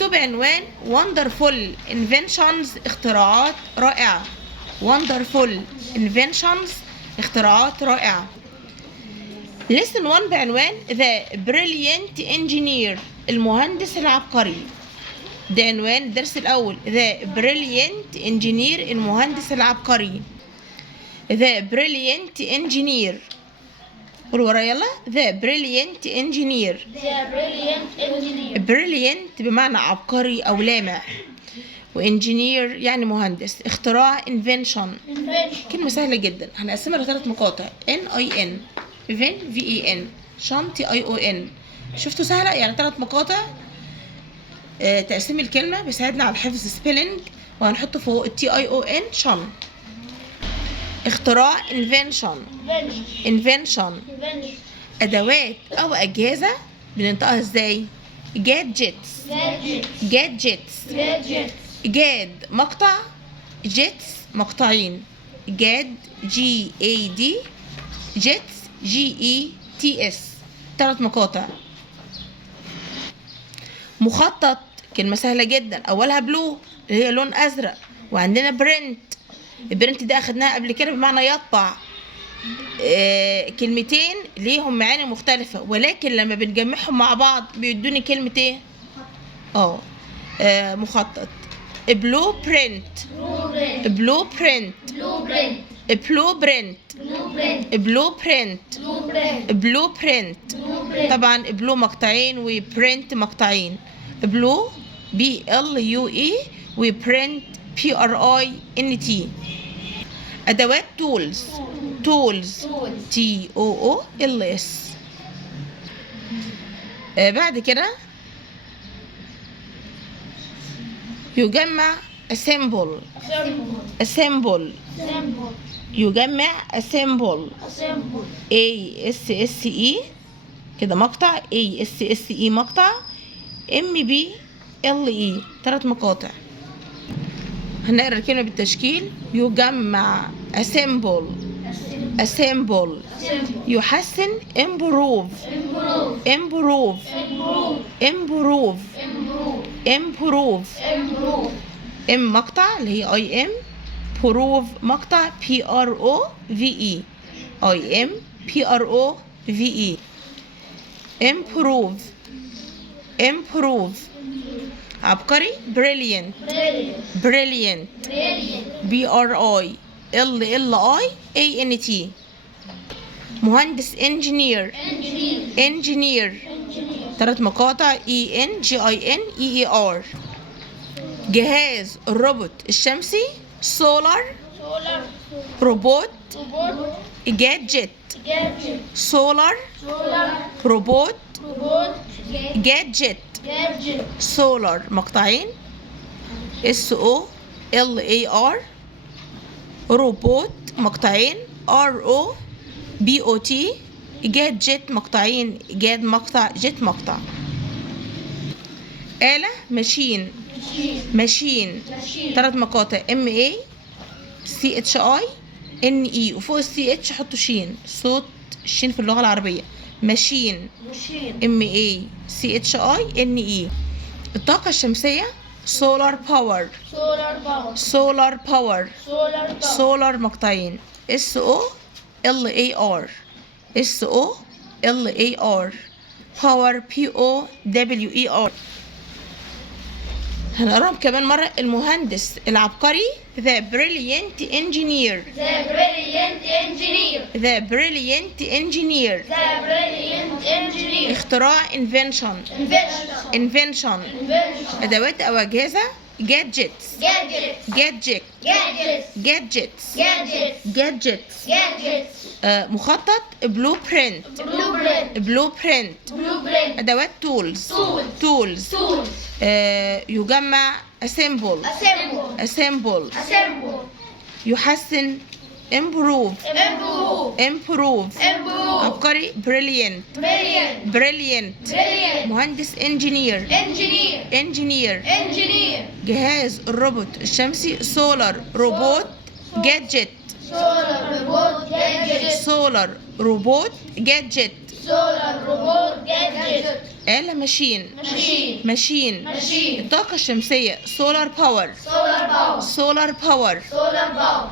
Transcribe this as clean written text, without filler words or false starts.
اكتب عنوان wonderful inventions اختراعات رائعة. wonderful inventions اختراعات رائعة. lesson 1 بعنوان the brilliant engineer المهندس العبقري. ده عنوان الدرس الأول the brilliant engineer المهندس العبقري. the brilliant engineer قول ورا يلا the brilliant engineer. brilliant بمعنى عبقري أو لامع، وانجينير يعني مهندس. اختراع invention كلمة سهلة جدا، هنقسمها لثلاث مقاطع NIN VEN شن TION. شفتوا سهلة يعني ثلاث مقاطع. تقسيم الكلمة بيساعدنا على حفظ سبيلنج، وهنحط فوق TION شن. اختراع invention أدوات أو أجهزة بننطقها ازاي؟ gadgets جاد مقطع، جيتس مقطعين. جاد GAD جيتس GETS ثلاث مقاطع. مخطط كلمة سهلة جدا، أولها بلو اللي هي لون أزرق، وعندنا برنت. البرنت ده أخدناها قبل كده بمعنى يطبع. كلمتين ليهم معاني مختلفة، ولكن لما بنجمعهم مع بعض بيدوني كلمة ايه؟ مخطط. بلو برنت طبعا بلو مقطعين وبرنت مقطعين. بلو BLUE وبرنت PRINT. أدوات tools TOOLS. بعد كده يجمع assemble يجمع assemble ASSE كده مقطع ASSE مقطع MBLE ثلاث مقاطع. هنقرا الكلمة بالتشكيل. يجمع assemble يحسن improve ام مقطع اللي هي IM prove مقطع PROVE improve عبقري brilliant BRILLIANT. مهندس engineer ثلاث مقاطع ENGINEER. جهاز الروبوت الشمسي solar روبوت gadget solar روبوت gadget solar مقطعين SOLAR روبوت مقطعين ROBOT جادجت مقطعين جاد مقطع جت مقطع. آلة ماشين ثلاث مقاطع MACHINE وفوق الCH حطوا شين، صوت الشين في اللغة العربية. ماشين MACHINE. الطاقة الشمسية solar power مقطعين SOLAR power POWER. هنقراهم كمان مرة. المهندس العبقري the brilliant engineer اختراع invention أدوات أو أجهزة gadgets مخطط blueprint أدوات tools يجمع assemble يحسن improve عبقري brilliant مهندس engineer جهاز الروبوت الشمسي solar روبوت gadget آلة ماشين. ماشين. ماشين. ماشين. الطاقة الشمسية solar power. سولار باور. solar power. سولار باور.